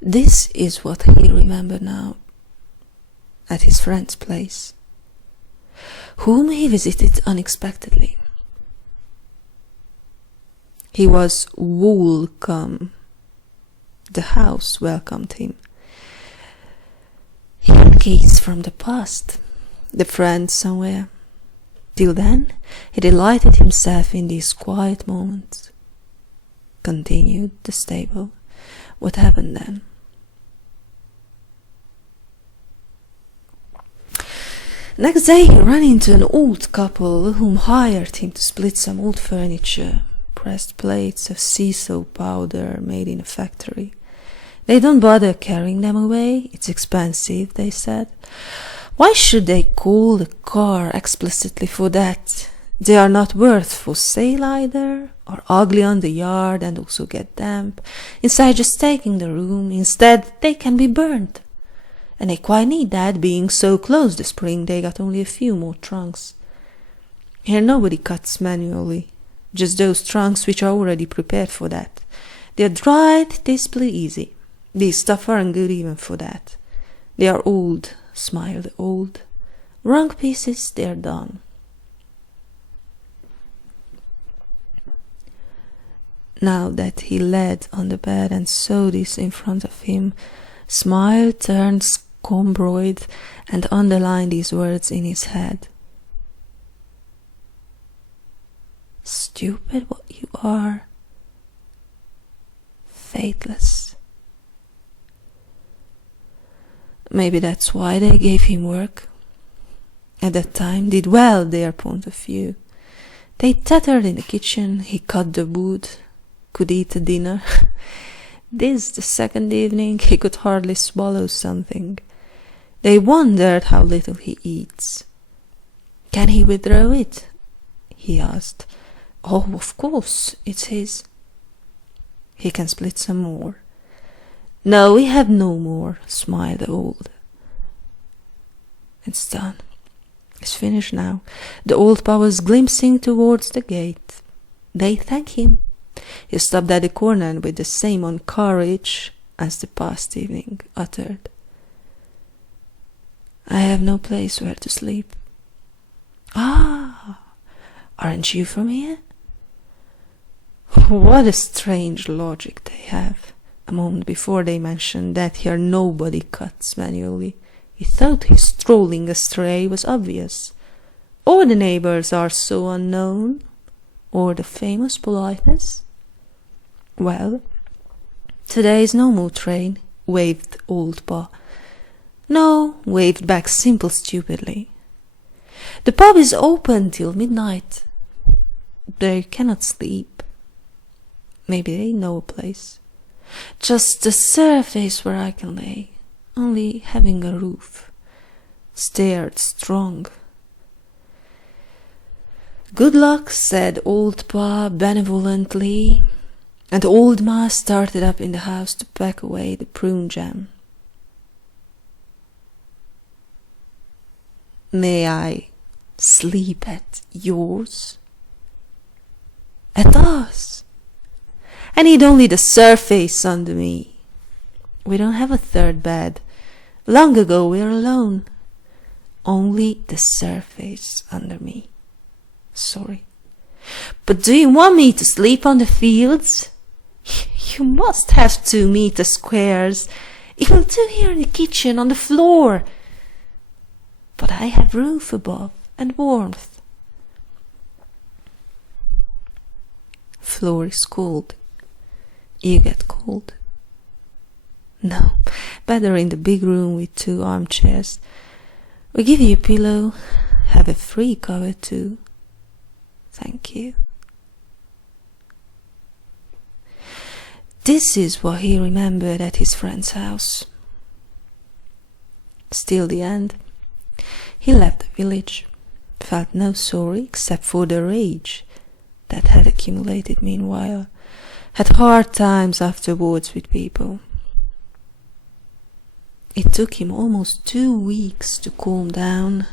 This is what he remembered now, at his friend's place, whom he visited unexpectedly. He was welcome. The house welcomed him. He gazed from the past, the friend somewhere. Till then, he delighted himself in these quiet moments. Continued the stable. What happened then? Next day he ran into an old couple whom hired him to split some old furniture, pressed plates of sea soap powder made in a factory. They don't bother carrying them away, it's expensive, they said. Why should they call the car explicitly for that? They are not worth for sale either, are ugly on the yard and also get damp. Inside just taking the room, instead they can be burned. And they quite need that, being so close this spring they got only a few more trunks. Here nobody cuts manually, just those trunks which are already prepared for that. They're dried, they split easy. These stuff aren't good even for that. They are old, smiled old. Wrong pieces, they're done. Now that he lay on the bed and saw this in front of him, smile turned scombroid and underlined these words in his head. Stupid what you are. Faithless. Maybe that's why they gave him work. At that time, did well their point of view. They tattered in the kitchen, he cut the wood, could eat a dinner. This, the second evening, he could hardly swallow something. They wondered how little he eats. Can he withdraw it? He asked. Oh, of course, it's his. He can split some more. No, we have no more, smiled the old. It's done. It's finished now. The old pa was glimpsing towards the gate. They thank him. He stopped at the corner with the same courage as the past evening uttered. I have no place where to sleep. Ah, aren't you from here? What a strange logic they have. A moment before they mentioned that here nobody cuts manually. He thought his strolling astray was obvious. Or the neighbors are so unknown, or the famous politeness. Well, today is no more train, waved old pa. No, waved back Simple stupidly. The pub is open till midnight. They cannot sleep. Maybe they know a place. Just the surface where I can lay, only having a roof. Stared strong. Good luck, said old pa benevolently, and old ma started up in the house to pack away the prune jam. May I sleep at yours? At us? I need only the surface under me. We don't have a third bed. Long ago we're alone. Only the surface under me. Sorry. But do you want me to sleep on the fields? You must have 2 meter squares. It will do here in the kitchen, on the floor. But I have roof above and warmth. Floor is cold. You get cold. No, better in the big room with 2 armchairs. We give you a pillow, have a free cover too. Thank you. This is what he remembered at his friend's house. Still the end. He left the village, felt no sorry except for the rage that had accumulated meanwhile, had hard times afterwards with people. It took him almost 2 weeks to calm down.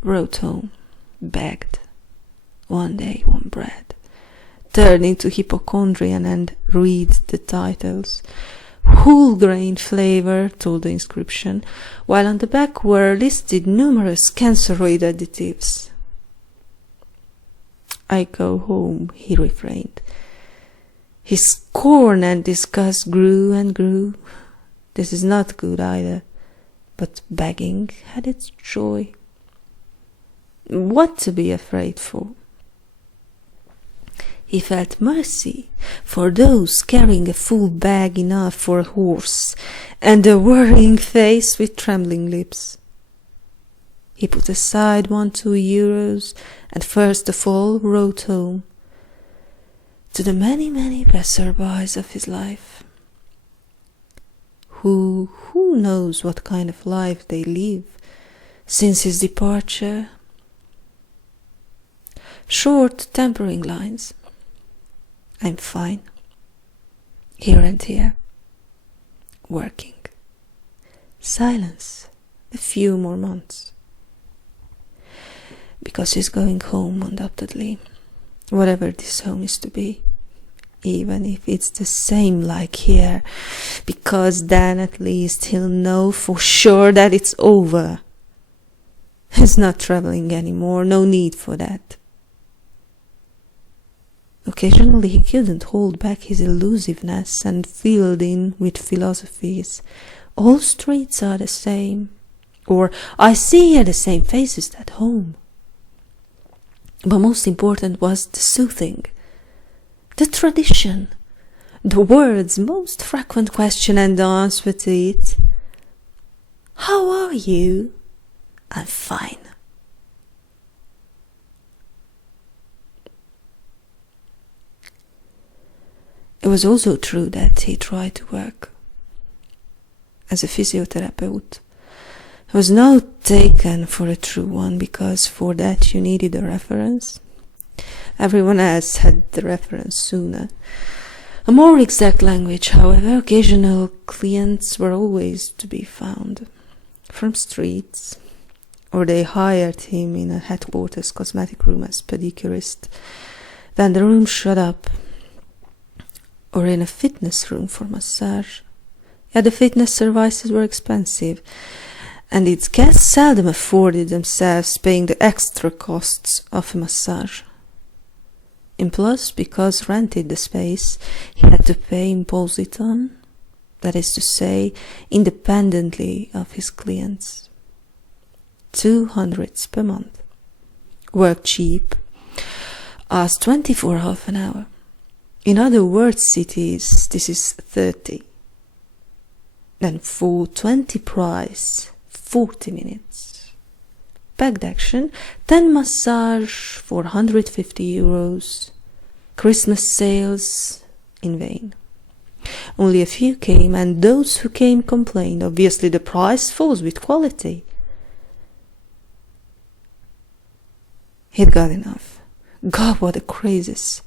Wrote home, begged. One day, one bread. Turned into hypochondrian and read the titles. whole grain flavor, told the inscription, while on the back were listed numerous canceroid additives. I go home, he refrained. His scorn and disgust grew and grew. This is not good either, but begging had its joy. What to be afraid for? He felt mercy for those carrying a full bag enough for a horse, and a worrying face with trembling lips. He put aside 1-2 euros, and first of all wrote home to the many, many passerbys of his life, who knows what kind of life they live since his departure. Short, tempering lines. I'm fine. Here and here. Working. Silence. A few more months. Because he's going home, undoubtedly. Whatever this home is to be. Even if it's the same like here. Because then at least he'll know for sure that it's over. He's not traveling anymore. No need for that. Occasionally he couldn't hold back his elusiveness and filled in with philosophies. All streets are the same. Or I see here the same faces at home. But most important was the soothing, the tradition, the word's most frequent question and answer to it. How are you? I'm fine. It was also true that he tried to work as a physiotherapist. He was now taken for a true one, because for that you needed a reference. Everyone else had the reference sooner. A more exact language, however, occasional clients were always to be found. From streets, or they hired him in a headquarters cosmetic room as pedicurist. Then the room shut up. Or in a fitness room for massage. Yeah, the fitness services were expensive, and its guests seldom afforded themselves paying the extra costs of a massage. And plus, because rented the space, he had to pay impositon, that is to say, independently of his clients. 200 per month. Work cheap. Asked 20 for half an hour. In other world cities, this is 30. Then for 20 price, 40 minutes. Packed action, 10 massage for 150 euros. Christmas sales, in vain. Only a few came, and those who came complained. Obviously the price falls with quality. He'd got enough. God, what a crazes.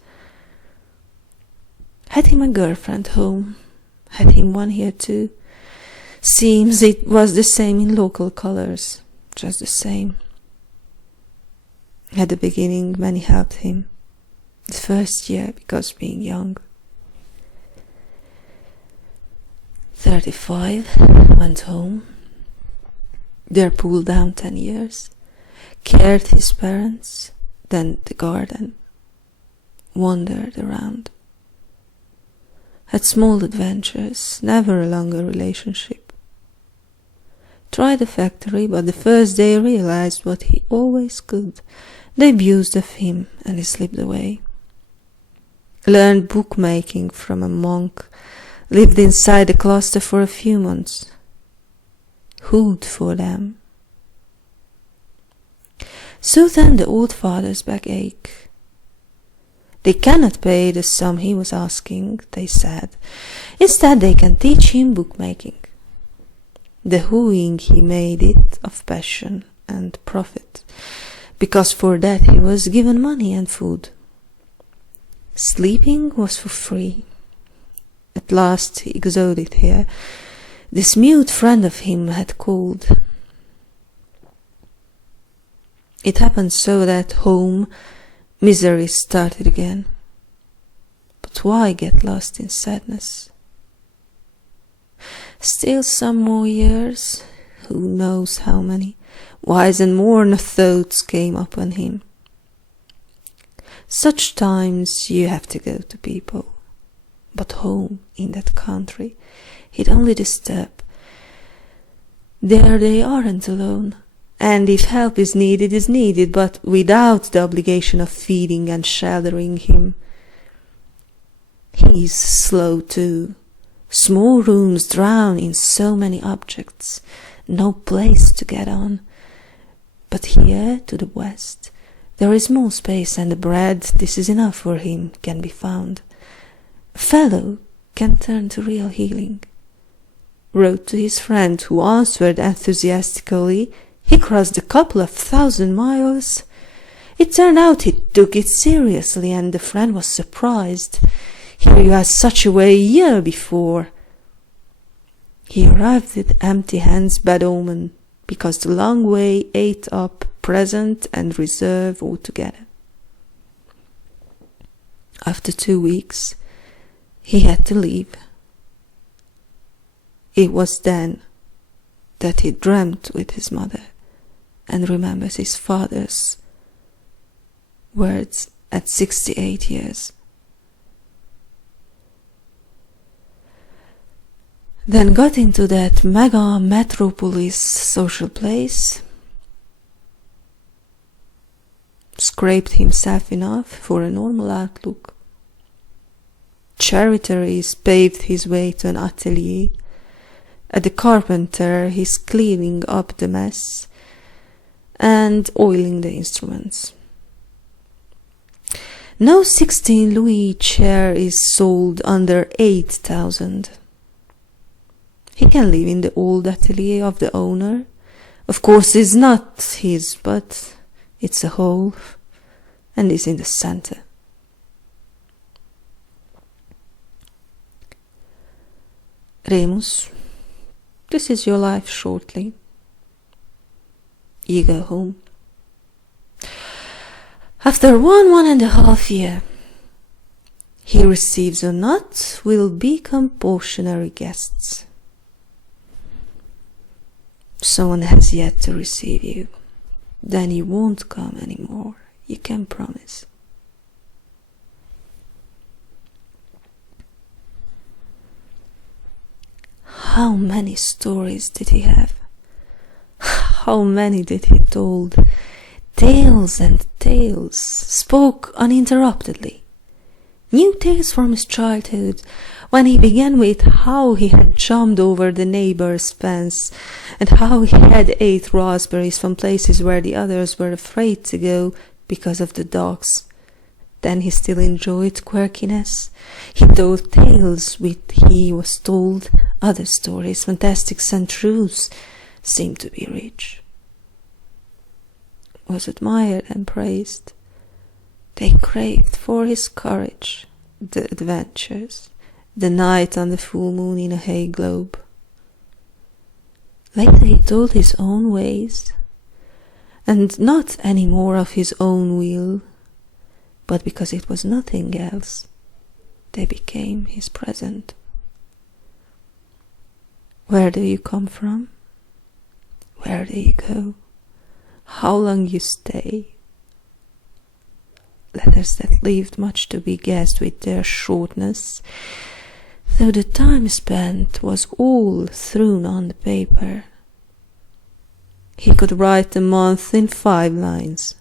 Had him a girlfriend home. Had him one here too. Seems it was the same in local colors. Just the same. At the beginning, many helped him. The first year, because being young. 35, went home. There pulled down 10 years. Cared his parents, then the garden. Wandered around. Had small adventures, never a longer relationship. Tried a factory, but the first day realized what he always could. They abused of him, and he slipped away. Learned bookmaking from a monk. Lived inside the cloister for a few months. Who'd for them? So then the old father's back ached. They cannot pay the sum he was asking, they said. Instead, they can teach him bookmaking. The wooing he made it of passion and profit, because for that he was given money and food. Sleeping was for free. At last he exoded here. This mute friend of him had called. It happened so that home misery started again. But why get lost in sadness? Still some more years, who knows how many, wise and worn thoughts came upon him. Such times you have to go to people, but home in that country, he'd only disturb. There they aren't alone, and if help is needed, but without the obligation of feeding and sheltering him. He's slow too. Small rooms drown in so many objects, no place to get on. But here to the west there is more space, and the bread, this is enough for him, can be found. A fellow can turn to real healing. Wrote to his friend, who answered enthusiastically. He crossed a couple of 1,000 miles. It turned out he took it seriously, and the friend was surprised. Here you had such a way a year before. He arrived with empty hands, bad omen, because the long way ate up present and reserve altogether. After 2 weeks, he had to leave. It was then that he dreamt with his mother and remembers his father's words at 68 years. Then got into that mega metropolis social place, scraped himself enough for a normal outlook. Charitaries paved his way to an atelier. At the carpenter he's cleaning up the mess and oiling the instruments. No 16 Louis chair is sold under 8,000. He can live in the old atelier of the owner. Of course it's not his, but it's a hole and is in the center. Remus, this is your life shortly. You go home. After 1.5 years, he receives or not will become portionary guests. Someone has yet to receive you. Then you won't come anymore. You can promise. How many stories did he have? How many did he told? Tales and tales, spoke uninterruptedly. New tales from his childhood, when he began with how he had jumped over the neighbor's fence, and how he had ate raspberries from places where the others were afraid to go because of the dogs. Then he still enjoyed quirkiness. He told tales which he was told, other stories, fantastics and truths, seemed to be rich. Was admired and praised. They craved for his courage, the adventures, the night on the full moon in a hay globe. Later he told his own ways, and not any more of his own will, but because it was nothing else, they became his present. Where do you come from? Where do you go? How long you stay? Letters that leaved much to be guessed with their shortness, though the time spent was all thrown on the paper. He could write a month in 5 lines,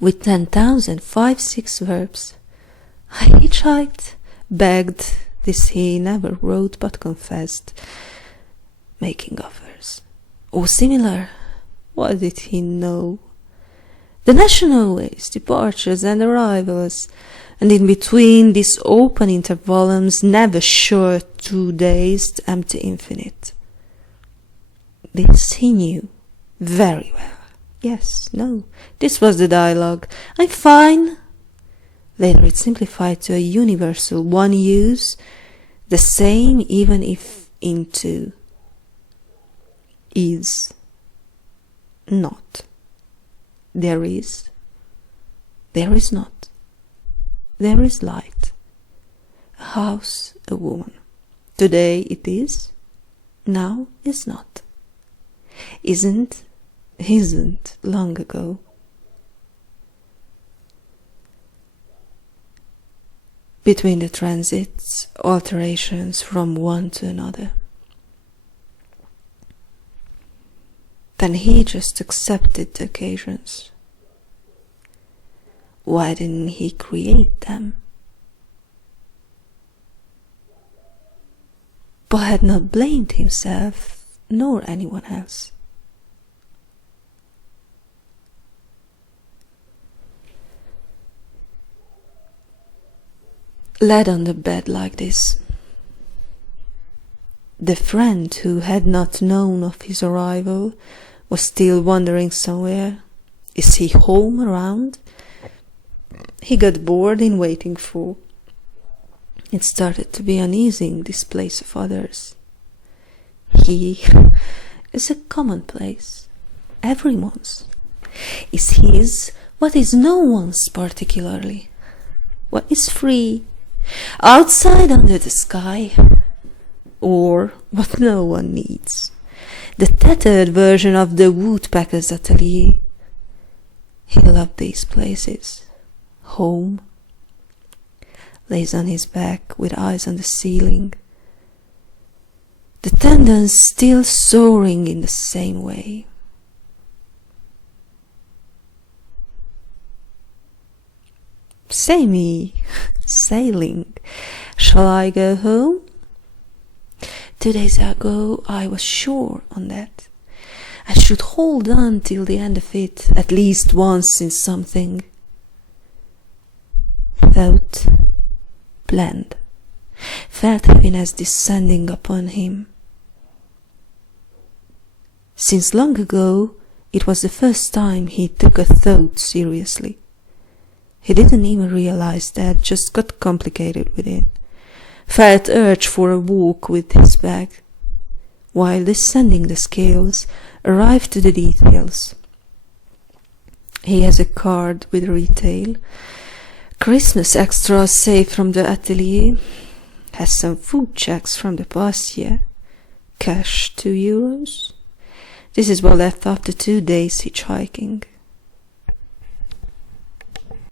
with 10,056 verbs. I hitchhiked, begged, this he never wrote but confessed, making offers, or similar. What did he know? The national ways, departures and arrivals, and in between these open intervallums never sure 2 days, the empty infinite. This he knew very well. Yes, no, this was the dialogue. I'm fine. Later it simplified to a universal one use, the same even if in 2. Is not. There is not. There is light. A house, a woman. Today it is, now is not. Isn't long ago. Between the transits, alterations from one to another. Then he just accepted the occasions. Why didn't he create them? But had not blamed himself nor anyone else. Led on the bed like this, the friend who had not known of his arrival was still wandering somewhere. Is he home around? He got bored in waiting for. It started to be uneasy, this place of others. He is a commonplace, everyone's. Is his what is no one's particularly? What is free, outside under the sky, or what no one needs? The tattered version of the woodpecker's atelier. He loved these places. Home. Lays on his back with eyes on the ceiling. The tendons still soaring in the same way. Say me, sailing, shall I go home? 2 days ago I was sure on that. I should hold on till the end of it, at least once in something. Thought, planned, felt heaviness descending upon him. Since long ago, it was the first time he took a thought seriously. He didn't even realize that, just got complicated with it. Felt urge for a walk with his bag. While descending the scales, arrived to the details. He has a card with retail. Christmas extras saved from the atelier. Has some food checks from the past year. Cash €2. This is what left after 2 days hitchhiking.